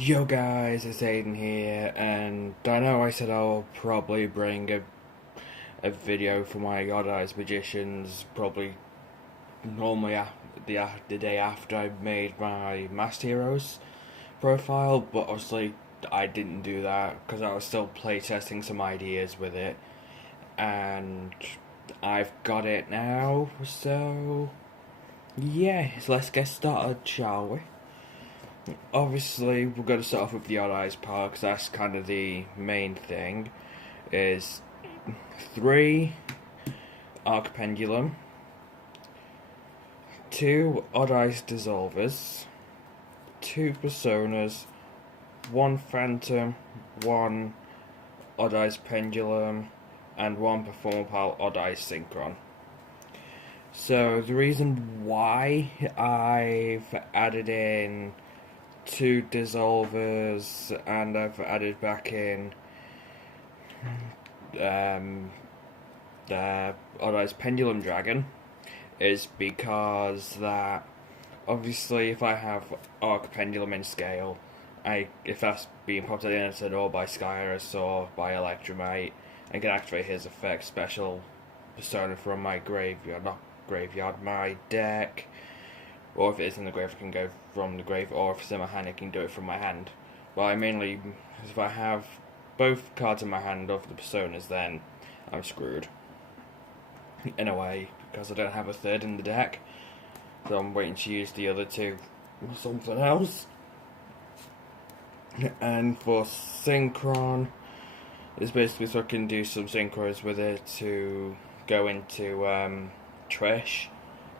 Yo guys, it's Aiden here, and I know I said I'll probably bring a video for my Odd Eyes Magicians, probably normally the day after I made my Masked Heroes profile, but obviously I didn't do that because I was still playtesting some ideas with it, and I've got it now, so yeah, so let's get started, shall we? Obviously, we're going to start off with the Odd Eyes part because that's kind of the main thing. Is 3 Arc Pendulum, 2 Odd Eyes Dissolvers, 2 Personas, 1 Phantom, 1 Odd Eyes Pendulum, and 1 Performapal Odd Eyes Synchron. So, the reason why I've added in 2 dissolvers and I've added back in the Odd Eyes Pendulum Dragon is because that obviously if I have Arc Pendulum in scale, if that's being popped in at all by Skyrus or by Electromite, I can activate his effect special persona from my my deck, or if it is in the grave, I can go from the grave, or if it's in my hand, I can do it from my hand. Well, if I have both cards in my hand of the personas, then I'm screwed. In a way, because I don't have a third in the deck, so I'm waiting to use the other two or something else. And for Synchron, it's basically so I can do some synchros with it to go into Trish.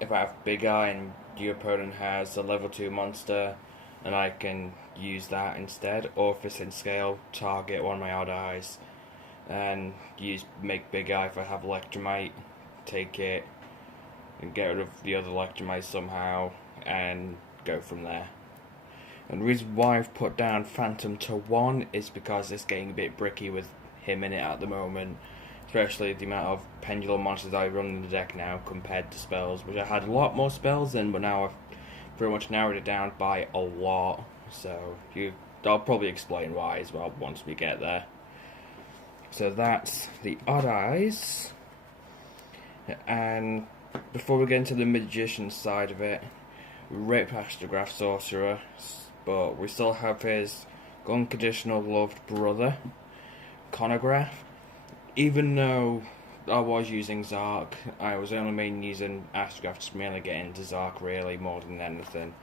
If I have Big Eye and your opponent has a level 2 monster, and I can use that instead, or if it's in scale, target one of my Odd Eyes and make Big Eye if I have Electromite, take it and get rid of the other Electromite somehow and go from there. And the reason why I've put down Phantom to 1 is because it's getting a bit bricky with him in it at the moment, especially the amount of pendulum monsters I run in the deck now compared to spells, which I had a lot more spells in, but now I've pretty much narrowed it down by a lot. So I'll probably explain why as well once we get there. So that's the Odd Eyes. And before we get into the Magician side of it, rip Astrograph Sorcerer, but we still have his unconditional loved brother, Chronograph. Even though I was using Zark, I was only mainly using Astrograph to mainly get into Zark really more than anything.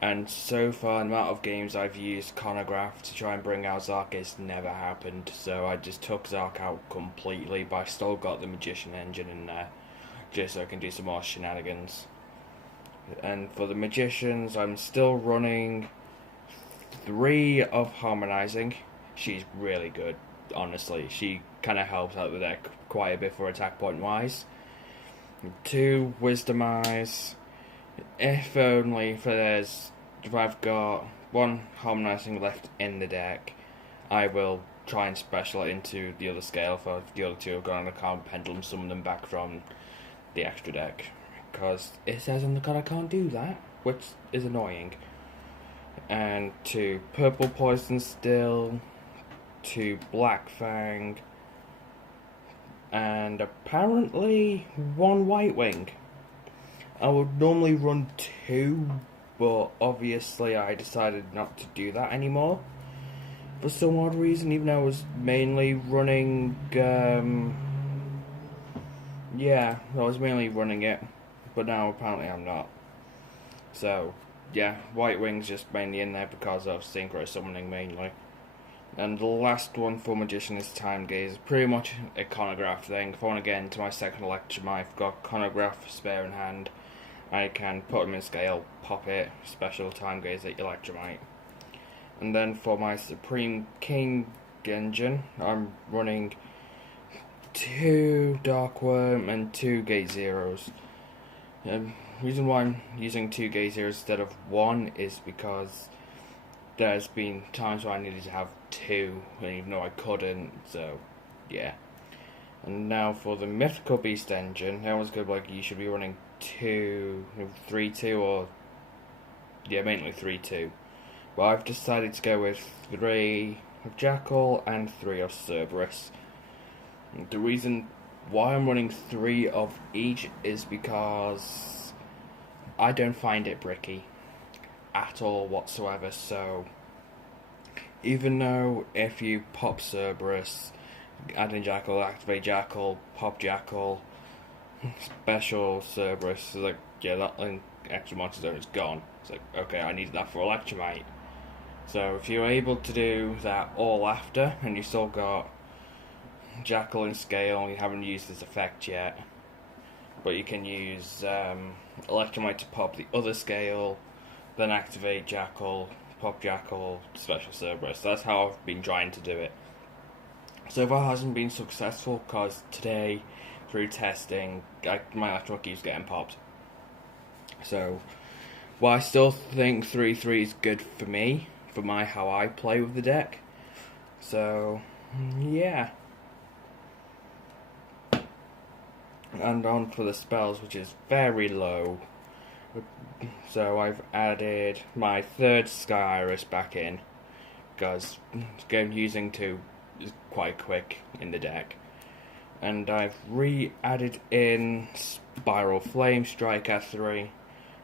And so far, the amount of games I've used Chronograph to try and bring out Zark, it's never happened. So I just took Zark out completely, but I still got the Magician engine in there, just so I can do some more shenanigans. And for the Magicians, I'm still running 3 of Harmonizing. She's really good, honestly. She kind of helps out the deck quite a bit for attack point wise. 2 Wisdom Eyes. If I've got 1 Harmonizing left in the deck, I will try and special it into the other scale for the other 2 have gone and I can't pendulum summon them back from the extra deck. Because it says on the card I can't do that, which is annoying. And 2 Purple Poison Still, 2 Black Fang, and apparently 1 White Wing. I would normally run 2, but obviously I decided not to do that anymore. For some odd reason, even though I was mainly running, I was mainly running it, but now apparently I'm not. So, yeah, White Wing's just mainly in there because of Synchro Summoning mainly. And the last one for Magician is Time Gaze. Pretty much a Chronograph thing. If I want to get into my second Electromite, I've got Chronograph spare in hand. I can put them in scale, pop it, special Time Gaze at Electromite. And then for my Supreme King engine, I'm running 2 Darkworm and 2 Gate Zeros. The reason why I'm using 2 Gate Zeros instead of 1 is because there's been times where I needed to have 2, even though I couldn't, so yeah. And now for the Mythical Beast engine, everyone's good, like, you should be running 3-2, or, yeah, mainly 3-2. But I've decided to go with 3 of Jackal and 3 of Cerberus. The reason why I'm running 3 of each is because I don't find it bricky at all whatsoever. So even though if you pop Cerberus, add in Jackal, activate Jackal, pop Jackal, special Cerberus, is like, yeah, that extra monster zone is gone. It's like, okay, I needed that for Electromite. So if you're able to do that all after, and you still got Jackal and Scale, you haven't used this effect yet, but you can use Electromite to pop the other Scale, then activate Jackal, pop Jackal, special Cerberus. That's how I've been trying to do it. So far hasn't been successful, because today, through testing, my Electromite keeps getting popped. So, while I still think 3-3 is good for me, for how I play with the deck. So, yeah. And on for the spells, which is very low. So I've added my 3rd Sky Iris back in, because using 2 is quite quick in the deck. And I've re-added in Spiral Flame Strike at 3.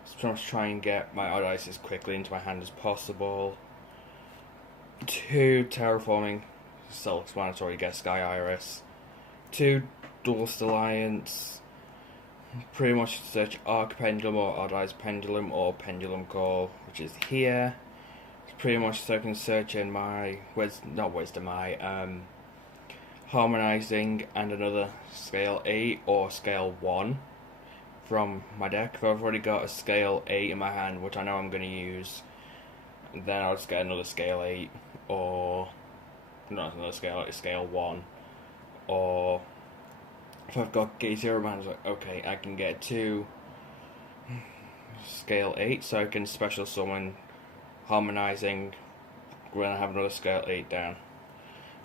So I'm trying to get my Odd Eyes as quickly into my hand as possible. 2 Terraforming, self-explanatory, get Sky Iris. 2 Duelist Alliance. Pretty much search Arc Pendulum or Odd Eyes Pendulum or Pendulum Core, which is here. It's pretty much so I can search in my Harmonizing and another Scale 8 or Scale 1 from my deck. If I've already got a Scale 8 in my hand, which I know I'm going to use, then I'll just get another Scale 8 or not another Scale 8, Scale 1. Or if I've got Gate 0 in my hand, it's like, okay, I can get 2 Scale 8, so I can special summon Harmonizing when I have another Scale 8 down.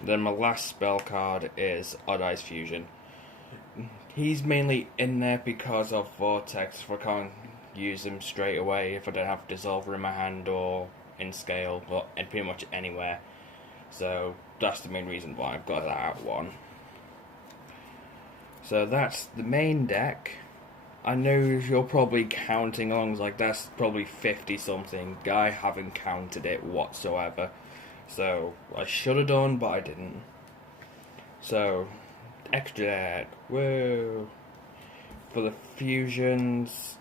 Then my last spell card is Odd Eyes Fusion. He's mainly in there because of Vortex. If I can't use him straight away, if I don't have Dissolver in my hand or in Scale, or pretty much anywhere. So that's the main reason why I've got that out one. So that's the main deck. I know you're probably counting along, like that's probably 50 something. I haven't counted it whatsoever. So I should have done, but I didn't. So extra deck, whoa. For the fusions,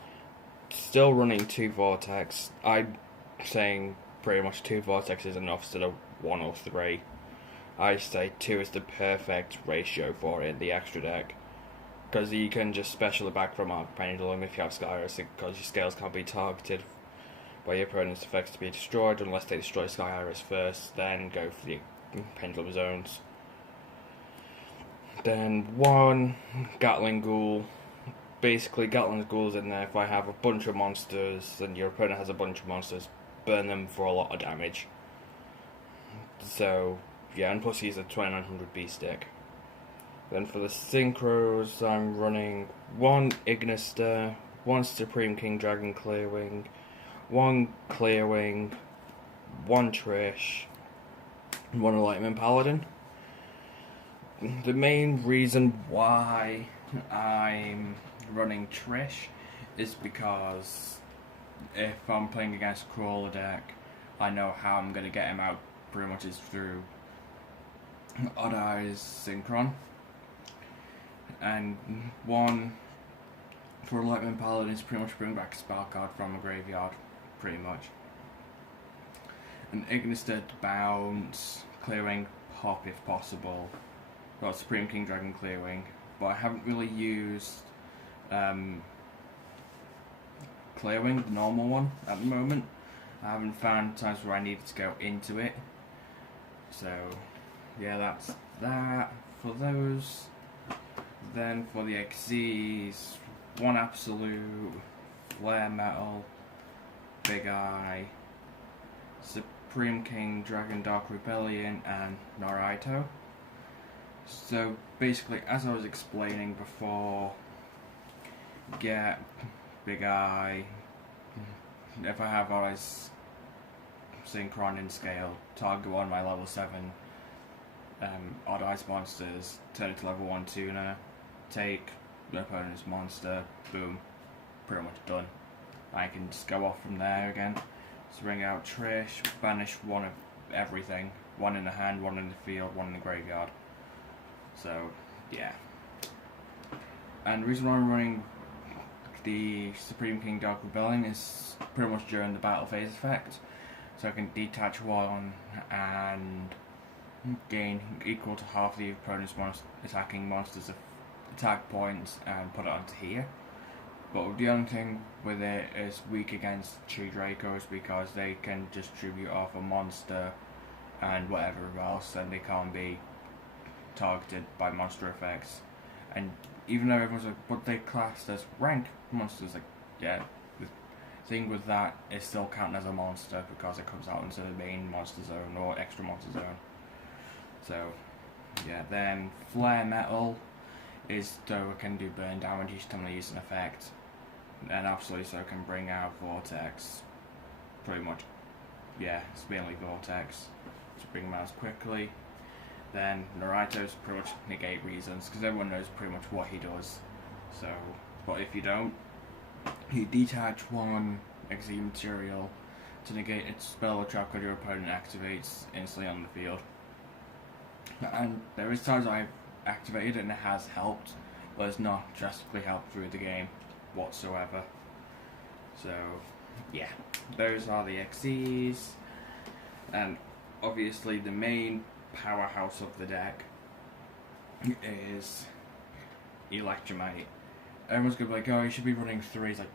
still running 2 Vortex. I'm saying pretty much 2 Vortex is enough instead of 1 or 3. I say 2 is the perfect ratio for it in the extra deck. Because you can just special it back from Arc Pendulum if you have Sky Iris, because your scales can't be targeted by your opponent's effects to be destroyed unless they destroy Sky Iris first, then go for the Pendulum Zones. Then 1 Gatling Ghoul. Basically, Gatling Ghoul's in there if I have a bunch of monsters and your opponent has a bunch of monsters, burn them for a lot of damage. So, yeah, and plus he's a 2900 beast deck. Then for the synchros, I'm running 1 Ignister, 1 Supreme King Dragon Clearwing, 1 Clearwing, 1 Trish, and 1 Enlightenment Paladin. The main reason why I'm running Trish is because if I'm playing against a Crawler deck, I know how I'm going to get him out pretty much is through Odd Eyes Synchron. And 1 for Enlightenment Paladin is pretty much bring back a spell card from a graveyard, pretty much. An Ignister to bounce, Clearwing, pop if possible. Got Supreme King Dragon Clearwing, but I haven't really used Clearwing, the normal one, at the moment. I haven't found times where I needed to go into it. So, yeah, that's that for those. Then for the XZs, 1 Absolute, Flare Metal, Big Eye, Supreme King, Dragon Dark Rebellion, and Naruto. So basically, as I was explaining before, get Big Eye. If I have Eyes Synchron in scale, target one of my level 7 odd ice monsters, turn it to level 1 tuner, take the opponent's monster, boom, pretty much done. I can just go off from there again. So bring out Trish, banish one of everything, one in the hand, one in the field, one in the graveyard. So, yeah. And the reason why I'm running the Supreme King Dark Rebellion is pretty much during the battle phase effect. So I can detach one and gain equal to half the opponent's attacking monsters' attack points and put it onto here. But the only thing with it is weak against Chi Dracos because they can distribute off a monster and whatever else, and they can't be targeted by monster effects. And even though everyone's like, but they classed as rank monsters, like, yeah, the thing with that is still counted as a monster because it comes out into the main monster zone or extra monster zone. So, yeah, then Flare Metal is so it can do burn damage each time I use an effect, and absolutely so it can bring out Vortex. Pretty much, yeah, it's mainly Vortex to bring them out as quickly. Then Naruto's pretty much negate reasons because everyone knows pretty much what he does. So, but if you don't, you detach one Exile material to negate its spell or trap card your opponent activates instantly on the field. And there is times I've activated it and it has helped, but it's not drastically helped through the game whatsoever. So, yeah, those are the XEs, and obviously the main powerhouse of the deck is Electromite. Everyone's gonna be like, oh, you should be running 3. It's like,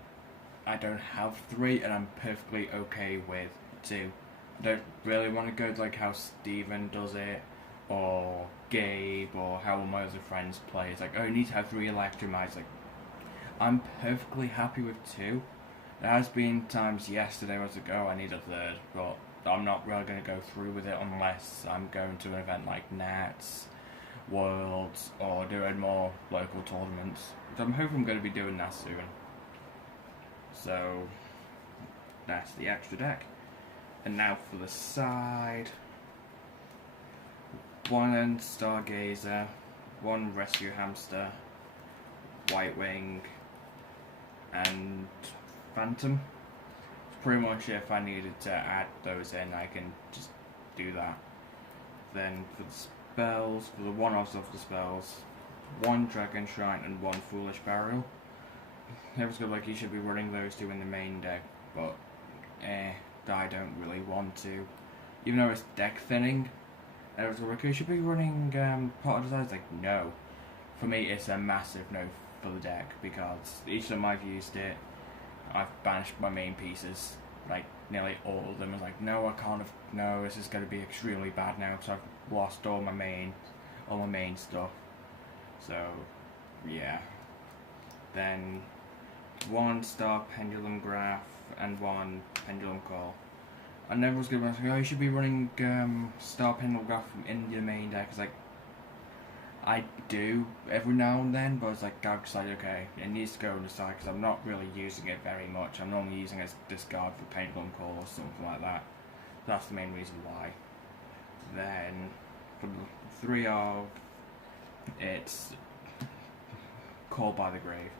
I don't have 3 and I'm perfectly okay with 2. I don't really want to go like how Steven does it, or Gabe, or how all my other friends play. It's like, oh, you need to have 3 Electromites. Like, I'm perfectly happy with 2. There has been times yesterday where I was like, oh, I need a 3rd, but I'm not really going to go through with it unless I'm going to an event like Nats, Worlds, or doing more local tournaments. So I'm hoping I'm going to be doing that soon. So, that's the extra deck. And now for the side. 1 Stargazer, 1 Rescue Hamster, White Wing, and Phantom. Pretty much if I needed to add those in, I can just do that. Then for the spells, for the one-offs of the spells, 1 Dragon Shrine and 1 Foolish Burial. Everyone's good, like, you should be running those 2 in the main deck, but I don't really want to. Even though it's deck thinning, everyone's like, you should be running Pot of Desires. Like, no. For me, it's a massive no for the deck because each time I've used it, I've banished my main pieces, like nearly all of them. I was like, no, I can't have, no, this is going to be extremely bad now because I've lost all my main stuff. So, yeah. Then 1 Star Pendulum Graph and 1 Pendulum Call. And everyone's going to be like, oh, you should be running Star Pendulum Graph in your main deck. It's like, I do every now and then, but it's like, I decided, okay, it needs to go on the side because I'm not really using it very much. I'm normally using it as discard for Pendulum Call or something like that. That's the main reason why. Then, for the 3 of, it's Call by the Grave.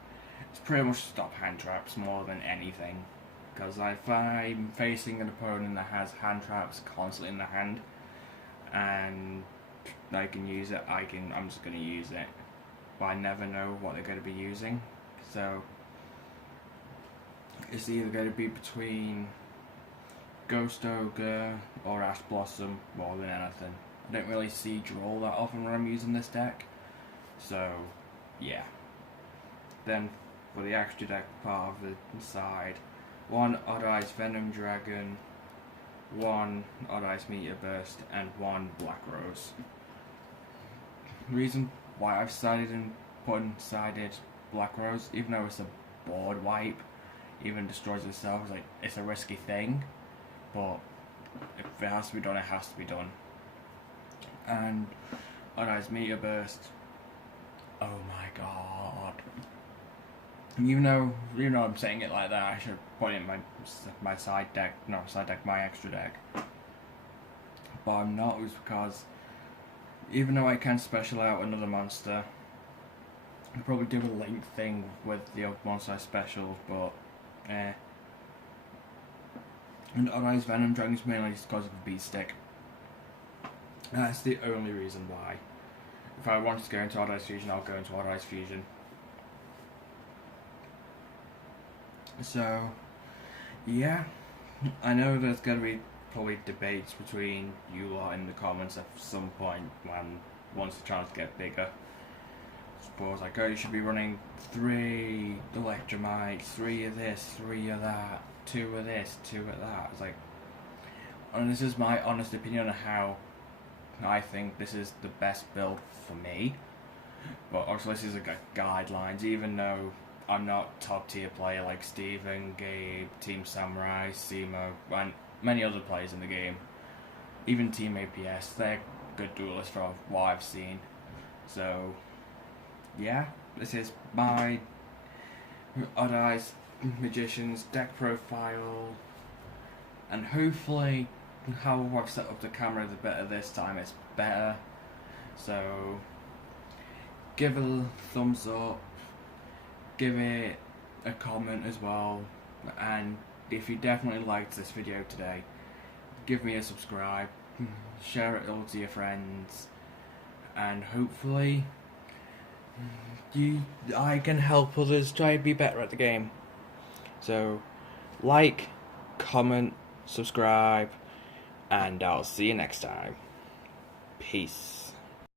It's pretty much to stop hand traps more than anything. Because if I'm facing an opponent that has hand traps constantly in the hand, and I can use it, I'm just going to use it. But I never know what they're going to be using. So, it's either going to be between Ghost Ogre or Ash Blossom more than anything. I don't really see draw that often when I'm using this deck. So, yeah. Then, for the extra deck part of the side, 1 Odd Eyes Venom Dragon, 1 Odd Eyes Meteor Burst, and 1 Black Rose. Reason why I've sided Black Rose, even though it's a board wipe, even destroys itself, it's like, it's a risky thing, but if it has to be done, it has to be done. And Odd Eyes Meteor Burst, oh my god. Even though I'm saying it like that, I should put it in my side deck, not side deck, my extra deck. But I'm not, was because even though I can special out another monster, I'll probably do a link thing with the old monster I special, but and Odd Eyes Venom Dragons mainly just because of a beat stick. That's the only reason why. If I wanted to go into Odd Eyes Fusion, I'll go into Odd Eyes Fusion. So, yeah, I know there's going to be probably debates between you lot in the comments at some point when once the channels get bigger. I suppose like, oh, you should be running 3 Electromites, 3 of this, 3 of that, 2 of this, 2 of that. It's like, and this is my honest opinion on how I think this is the best build for me. But obviously this is a guidelines, even though I'm not top tier player like Steven, Gabe, Team Samurai, Simo, and many other players in the game. Even Team APS, they're good duelists from what I've seen. So, yeah, this is my Odd Eyes Magicians deck profile, and hopefully how I've set up the camera is better this time, it's better. So, give it a thumbs up, give it a comment as well, and if you definitely liked this video today, give me a subscribe, share it all to your friends, and hopefully I can help others try to be better at the game. So, like, comment, subscribe, and I'll see you next time. Peace.